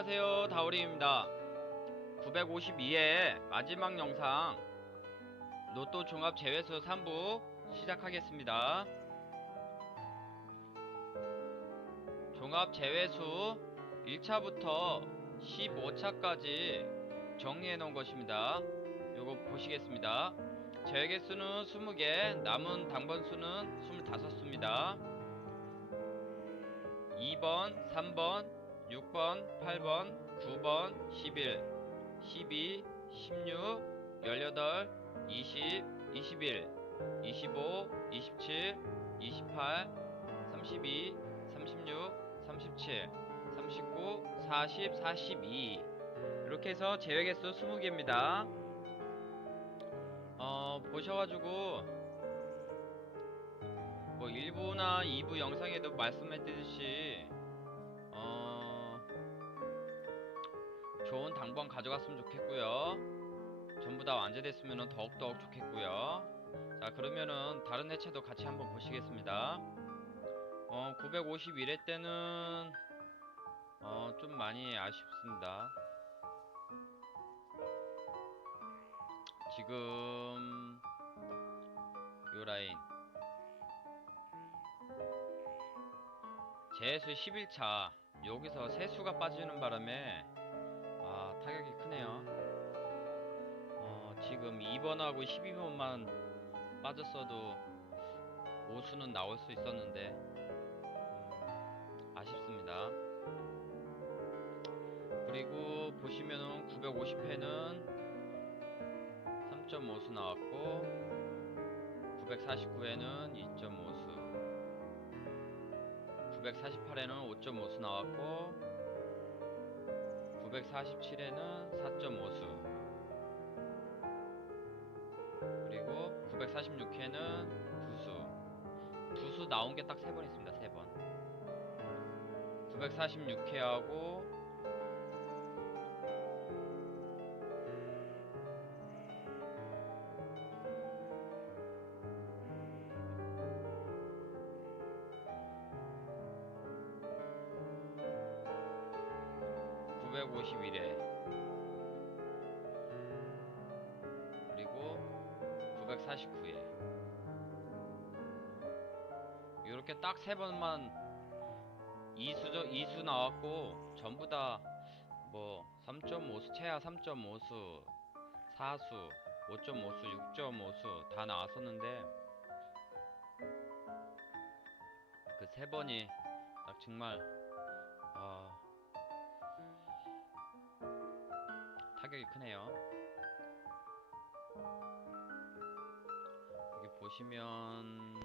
안녕하세요 다우림입니다. 952회 마지막 영상 로또 종합 제외수 3부 시작하겠습니다. 종합 제외수 1차부터 15차까지 정리해 놓은 것입니다. 요거 보시겠습니다. 개수는 20개 남은 당번 수는 25수입니다. 2번 3번 6번, 8번, 9번, 11, 12, 16, 18, 20, 21, 25, 27, 28, 32, 36, 37, 39, 40, 42 이렇게 해서 제외 개수 20개입니다. 어, 보셔가지고 뭐 1부나 2부 영상에도 말씀했듯이 어 좋은 당번 가져갔으면 좋겠고요. 전부 다 완제됐으면 더욱더욱 좋겠고요. 자 그러면은 다른 해체도 같이 한번 보시겠습니다. 어 951회 때는 어 좀 많이 아쉽습니다. 지금 요 라인. 제수 11차 여기서 세수가 빠지는 바람에 아 타격이 크네요. 어, 지금 2번하고 12번만 빠졌어도 오수는 나올 수 있었는데 음, 아쉽습니다. 그리고 보시면은 950회는 3.5수 나왔고 949회는 2.5수 948회는 5.5수 나왔고 947에는 4.5수. 그리고 946회는 2수. 2수 나온 게딱세번 있습니다 3번. 946회하고 (951회) 그리고 949회 이렇게 딱 세 번만 이수죠 이수 나왔고 전부 다 뭐 3.5수 최하 3.5수 4수 5.5수 6.5수 다 나왔었는데 그 세 번이 딱 정말 타격이 크네요. 여기 보시면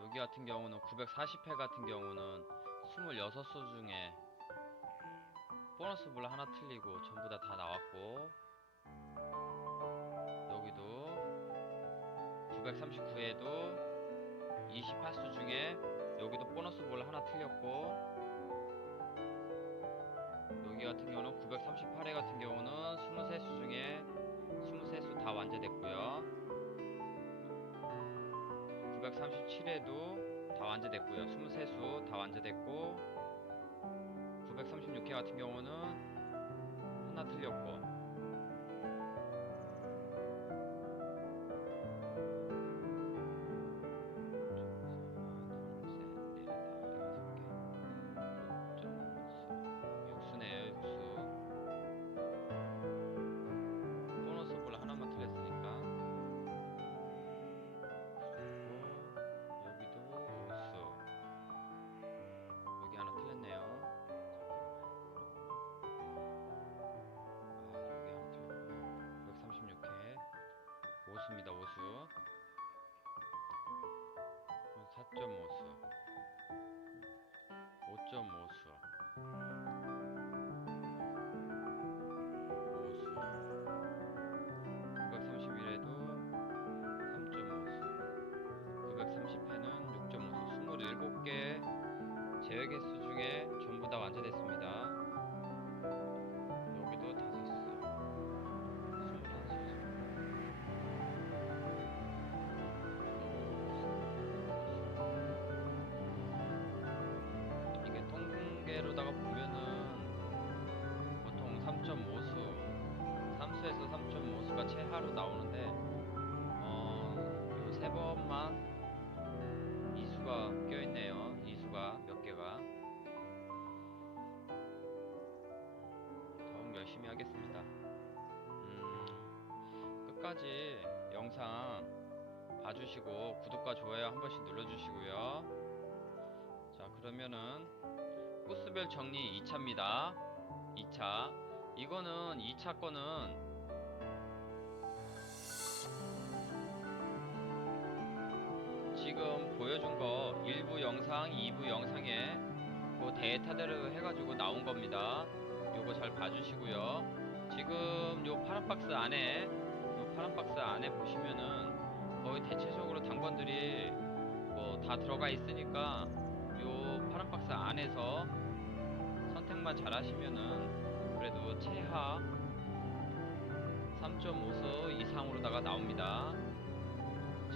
여기 같은 경우는 940회 같은 경우는 26수 중에 보너스 불 하나 틀리고 전부 다 다 나왔고 여기도 939회도 28수 중에 여기도 보너스 볼 하나 틀렸고 여기 같은 경우는 938회 같은 경우는 23수 중에 23수 다 완제됐고요. 937회도 다 완제됐고요. 23수 다 완제됐고 936회 같은 경우는 하나 틀렸고 4.5수 4.5수 5.5수 5수 931에도 3.5수 938는 6.5수 27개 제외 개수 중에 전부 다 완차됐습니다 3.5수가 최하로 나오는데 어, 요세 번만 이수가 껴있네요. 이수가 몇 개가. 더욱 열심히 하겠습니다. 음, 끝까지 영상 봐주시고 구독과 좋아요 한 번씩 눌러주시고요. 자 그러면은 코스별 정리 2차입니다. 2차 이거는 2차 거는 지금 보여준 거 1부 영상, 2부 영상에 그 데이터대로 해가지고 나온 겁니다. 요거 잘 봐주시고요. 지금 요 파란 박스 안에 요 파란 박스 안에 보시면은 거의 대체적으로 당번들이 뭐 다 들어가 있으니까 요 파란 박스 안에서 선택만 잘 하시면은 그래도 최하 3.5수 이상으로다가 나옵니다.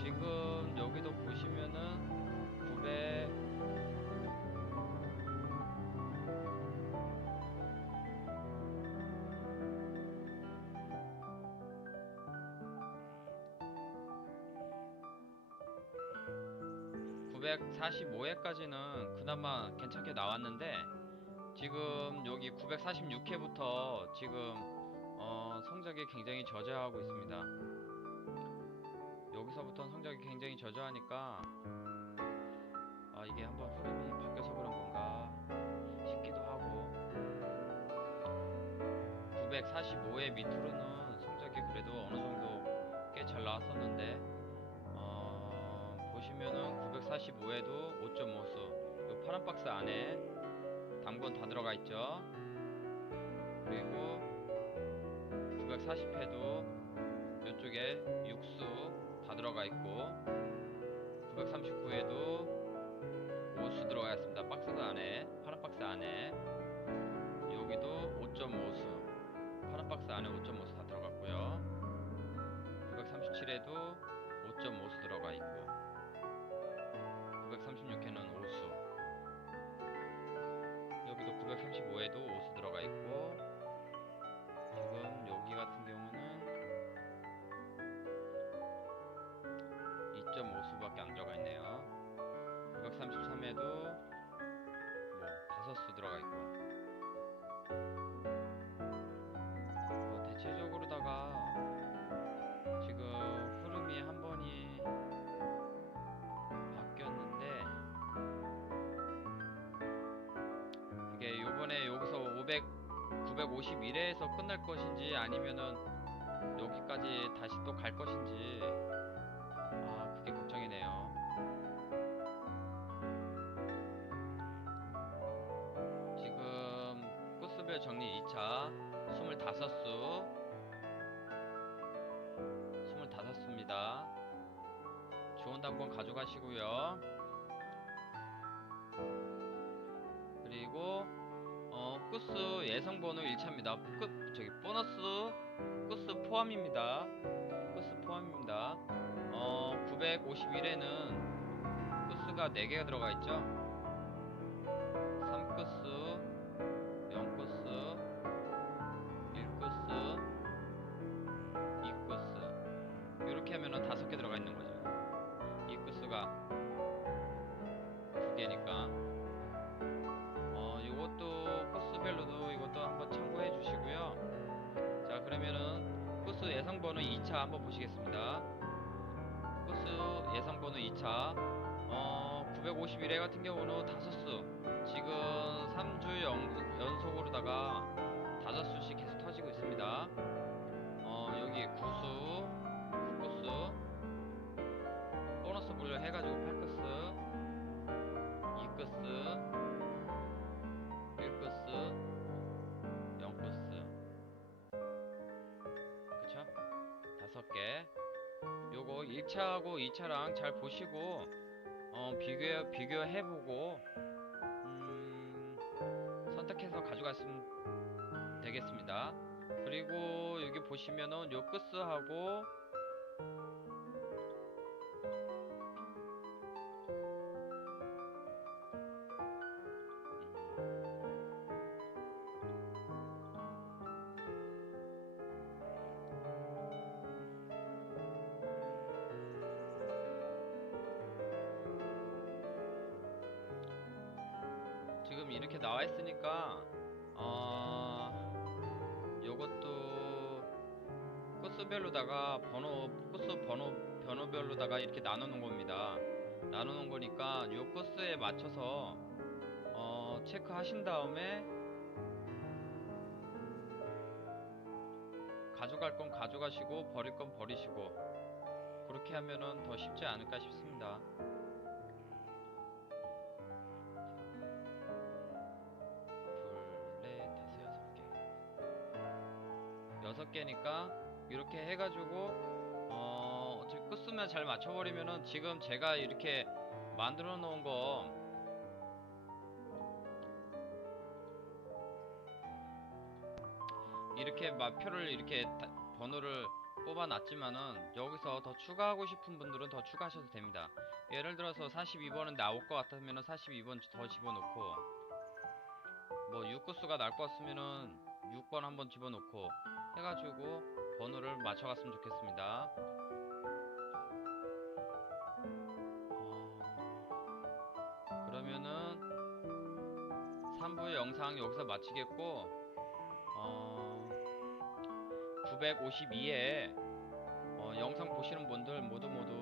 지금 여기도 보시면은 900 945회까지는 그나마 괜찮게 나왔는데 지금 여기 946회부터 지금 어, 성적이 굉장히 저조하고 있습니다. 여기서부터 성적이 굉장히 저조하니까 아 이게 한번 흐름이 바뀌어서 그런 건가 싶기도 하고. 945회 밑으로는 성적이 그래도 어느 정도 꽤 잘 나왔었는데 어, 보시면은 945회도 5.5수 요 파란 박스 안에 당번 다 들어가 있죠. 그리고 940회도 이쪽에 육수 다 들어가 있고 939에도 5수 들어가 있습니다. 박스 안에 파란 박스 안에 여기도 5.5수 파란 박스 안에 5.5수 다 들어갔고요. 937에도 5.5수 들어가 있고 뭐 5수 들어가 있고. 뭐 대체적으로다가 지금 흐름이 한 번이 바뀌었는데 그게 요번에 여기서 500 951회에서 끝날 것인지 아니면은 여기까지 다시 코스별 정리 2차 25수 25수입니다 좋은 당권 가져가시고요 그리고 어, 끝수 예상 번호 1차입니다. 끝, 저기, 보너스, 끝수 포함입니다. 끝수 포함입니다. 어, 951에는 끝수가 4개가 들어가 있죠. 예상 번호 2차 한번 보시겠습니다. 코스 예상 번호 2차. 어, 951회 같은 경우는 5 요거 1차하고 2차랑 잘 보시고, 어, 비교, 비교해보고, 음, 선택해서 가져갔으면 되겠습니다. 그리고 여기 보시면은 요 끝스하고, 지금 이렇게 나와 있으니까 어 요것도 코스별로다가 번호 코스 번호 번호별로다가 이렇게 나누는 겁니다. 나누는 거니까 요 코스에 맞춰서 어 체크하신 다음에 가져갈 건 가져가시고 버릴 건 버리시고 그렇게 하면은 더 쉽지 않을까 싶습니다. 여섯 개니까 이렇게 해가지고 어 어차피 끝수만 잘 맞춰버리면은 지금 제가 이렇게 만들어 놓은 거 이렇게 마표를 이렇게 다- 번호를 뽑아놨지만은 여기서 더 추가하고 싶은 분들은 더 추가하셔도 됩니다. 예를 들어서 42번은 나올 것 같으면은 42번 더 집어넣고 뭐 6구수가 날 것 같으면은 6번 한번 집어넣고 해가지고 번호를 맞춰갔으면 좋겠습니다. 어, 그러면은 3부 영상 여기서 마치겠고 어, 952에 어, 영상 보시는 분들 모두 모두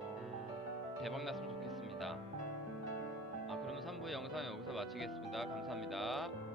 어, 대박 났으면 좋겠습니다. 아 그러면 3부 영상 여기서 마치겠습니다. 감사합니다.